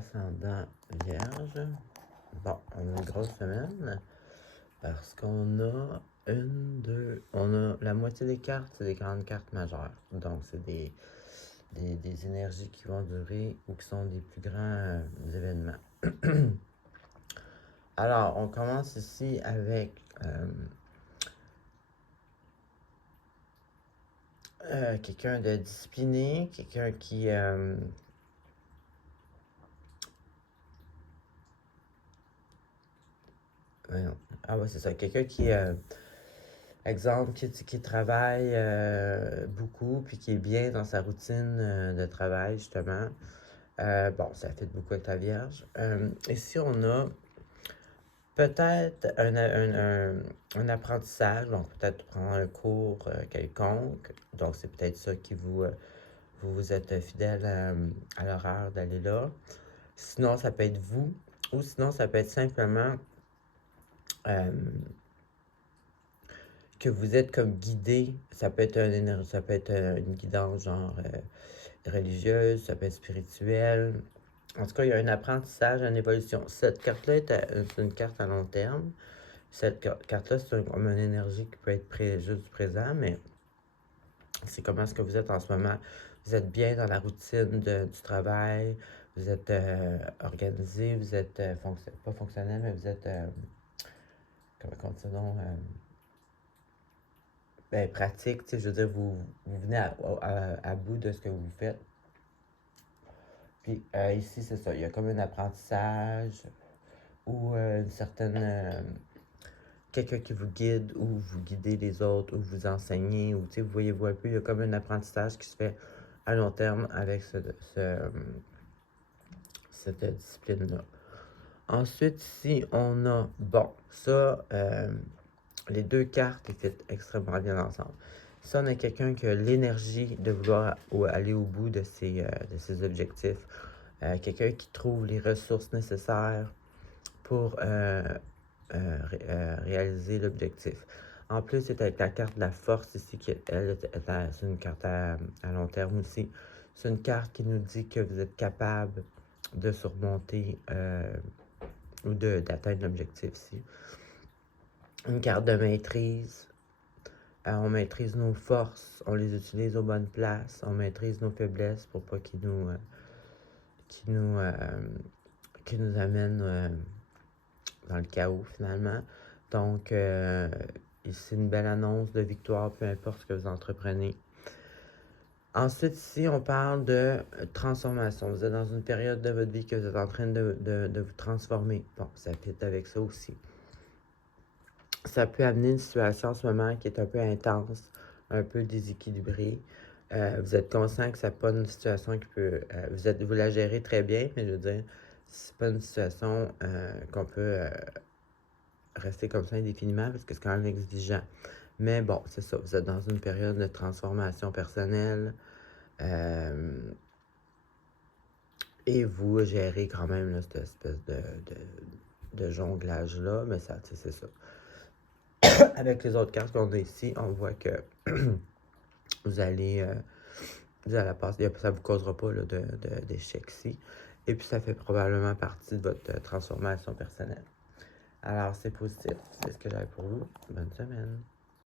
ascendant Vierge. Bon, on a une grosse semaine parce qu'on a on a la moitié des cartes, c'est des grandes cartes majeures. Donc, c'est des énergies qui vont durer ou qui sont des plus grands événements. Alors, on commence ici avec quelqu'un de discipliné, quelqu'un qui ah ouais, c'est ça. Quelqu'un qui, exemple, qui travaille beaucoup, puis qui est bien dans sa routine de travail, justement. Bon, ça fait beaucoup avec la Vierge. Ici, on a peut-être un apprentissage, donc peut-être prendre un cours quelconque. Donc, c'est peut-être ça qui vous êtes fidèle à l'horaire d'aller là. Sinon, ça peut être vous, ou sinon, ça peut être simplement que vous êtes comme guidé. Ça peut être ça peut être une guidance genre religieuse, ça peut être spirituel. En tout cas, il y a un apprentissage, une évolution. Cette carte-là est une carte à long terme. Cette carte-là, c'est comme une énergie qui peut être juste du présent, mais c'est comment est-ce que vous êtes en ce moment. Vous êtes bien dans la routine du travail, vous êtes organisé, vous êtes pas fonctionnel, mais vous êtes, comment on dit ça donc, ben, pratique, tu sais, je veux dire, vous venez à bout de ce que vous faites. Puis ici, c'est ça, il y a comme un apprentissage ou une certaine... quelqu'un qui vous guide ou vous guidez les autres ou vous enseignez ou, tu sais, vous voyez-vous un peu, il y a comme un apprentissage qui se fait à long terme avec cette discipline-là. Ensuite, ici, on a, bon, ça, les deux cartes étaient extrêmement bien ensemble. Si on a quelqu'un qui a l'énergie de vouloir aller au bout de ses objectifs, quelqu'un qui trouve les ressources nécessaires pour réaliser l'objectif. En plus, c'est avec la carte de la force ici, c'est une carte à long terme aussi. C'est une carte qui nous dit que vous êtes capable de surmonter ou d'atteindre l'objectif ici. Une carte de maîtrise. On maîtrise nos forces, on les utilise aux bonnes places, on maîtrise nos faiblesses pour pas qu'ils nous amènent dans le chaos finalement. Donc, c'est une belle annonce de victoire, peu importe ce que vous entreprenez. Ensuite, ici, on parle de transformation. Vous êtes dans une période de votre vie que vous êtes en train de vous transformer. Bon, ça fit avec ça aussi. Ça peut amener une situation en ce moment qui est un peu intense, un peu déséquilibrée. Vous êtes conscient que c'est pas une situation qui peut... vous la gérez très bien, mais je veux dire, c'est pas une situation qu'on peut rester comme ça indéfiniment parce que c'est quand même exigeant. Mais bon, c'est ça, vous êtes dans une période de transformation personnelle et vous gérez quand même là, cette espèce de jonglage-là, mais ça, c'est ça. Avec les autres cartes qu'on a ici, on voit que vous allez la passer, ça ne vous causera pas là, d'échec ici. Et puis, ça fait probablement partie de votre transformation personnelle. Alors, c'est positif. C'est ce que j'avais pour vous. Bonne semaine.